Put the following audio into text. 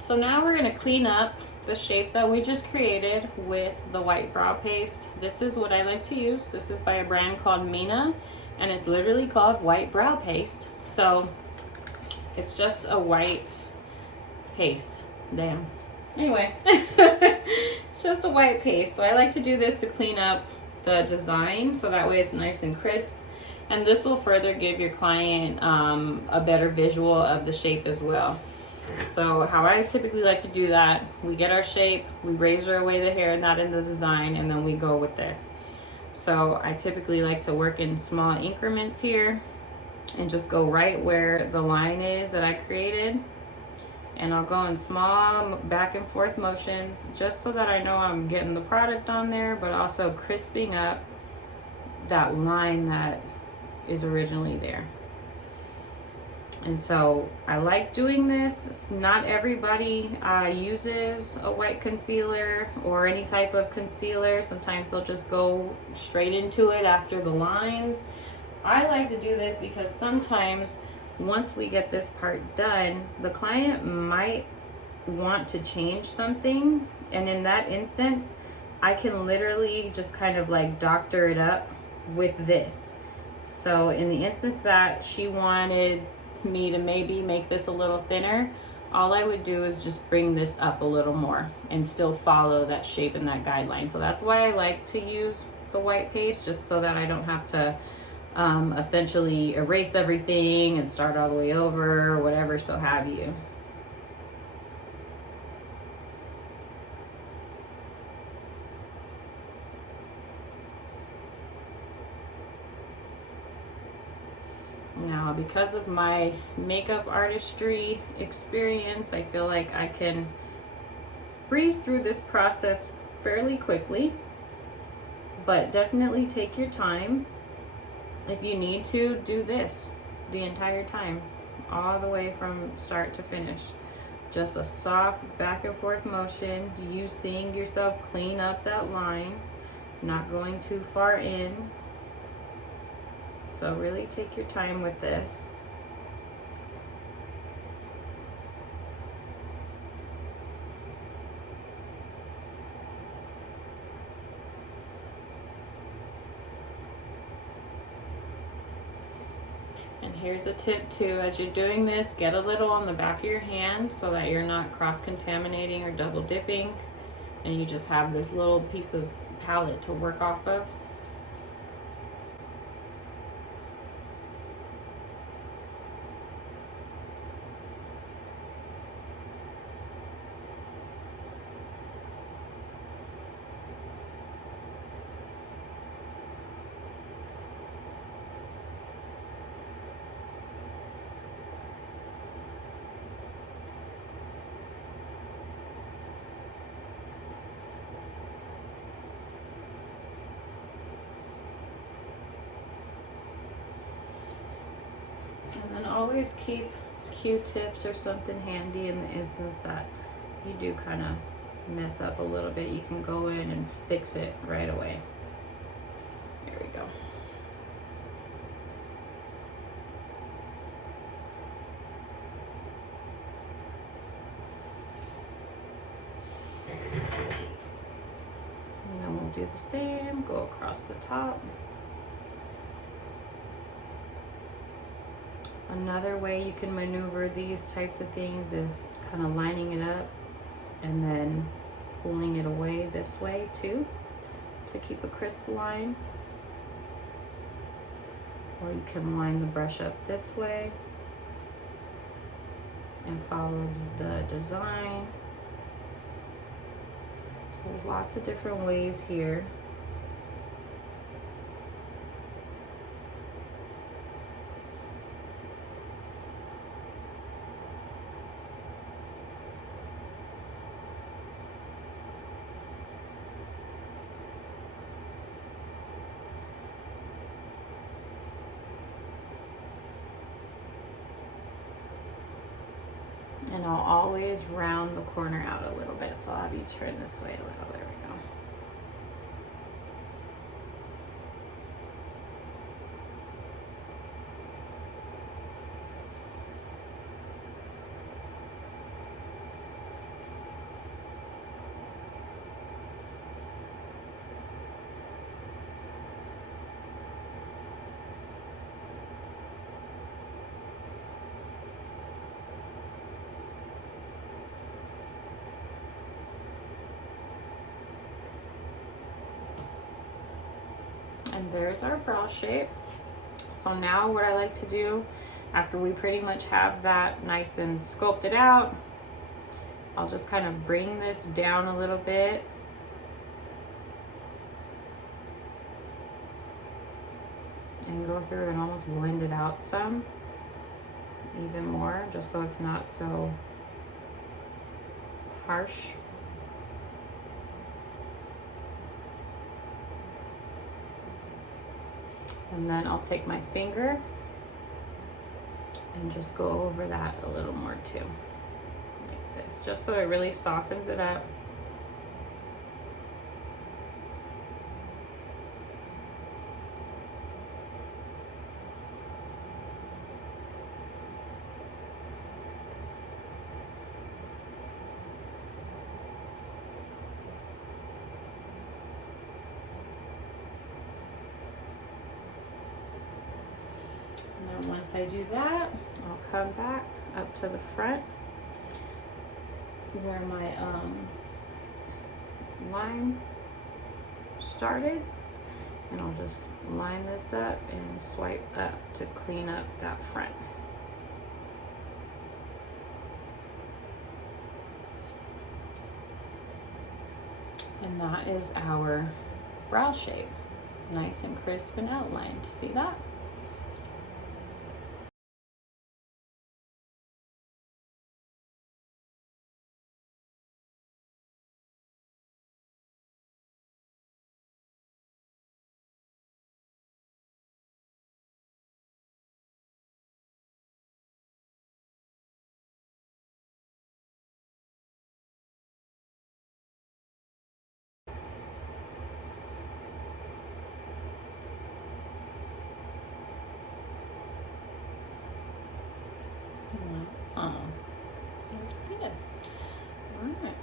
So now we're gonna clean up the shape that we just created with the white brow paste. This is what I like to use. This is by a brand called Mina, and it's literally called white brow paste. So it's just a white paste. Damn. Anyway, it's just a white paste. So I like to do this to clean up the design so that way it's nice and crisp. And this will further give your client a better visual of the shape as well. So how I typically like to do that, we get our shape, we razor away the hair not in the design, and then we go with this. So I typically like to work in small increments here and just go right where the line is that I created. And I'll go in small back and forth motions just so that I know I'm getting the product on there, but also crisping up that line that is originally there. And so I like doing this. Not everybody uses a white concealer or any type of concealer. Sometimes they'll just go straight into it after the lines. I like to do this because sometimes once we get this part done, the client might want to change something. And in that instance, I can literally just kind of like doctor it up with this. So in the instance that she wanted me to maybe make this a little thinner, all I would do is just bring this up a little more and still follow that shape and that guideline. So that's why I like to use the white paste, just so that I don't have to essentially erase everything and start all the way over or whatever, so have you. Now, because of my makeup artistry experience, I feel like I can breeze through this process fairly quickly, but definitely take your time. If you need to, do this the entire time, all the way from start to finish. Just a soft back and forth motion, you seeing yourself clean up that line, not going too far in. So really take your time with this. And here's a tip too, as you're doing this, get a little on the back of your hand so that you're not cross-contaminating or double dipping, and you just have this little piece of palette to work off of. And then always keep Q-tips or something handy in the instance that you do kind of mess up a little bit. You can go in and fix it right away. There we go. And then we'll do the same, go across the top. Another way you can maneuver these types of things is kind of lining it up and then pulling it away this way too, to keep a crisp line. Or you can line the brush up this way and follow the design. So there's lots of different ways here. And I'll always round the corner out a little bit, so I'll have you turn this way a little. There we go. And there's our brow shape. So now what I like to do, after we pretty much have that nice and sculpted out, I'll just kind of bring this down a little bit. And go through and almost blend it out some, even more, just so it's not so harsh. And then I'll take my finger and just go over that a little more too, like this, just so it really softens it up. And then once I do that, I'll come back up to the front where my line started, and I'll just line this up and swipe up to clean up that front. And that is our brow shape, nice and crisp and outlined. See that? Oh, looks good. All right.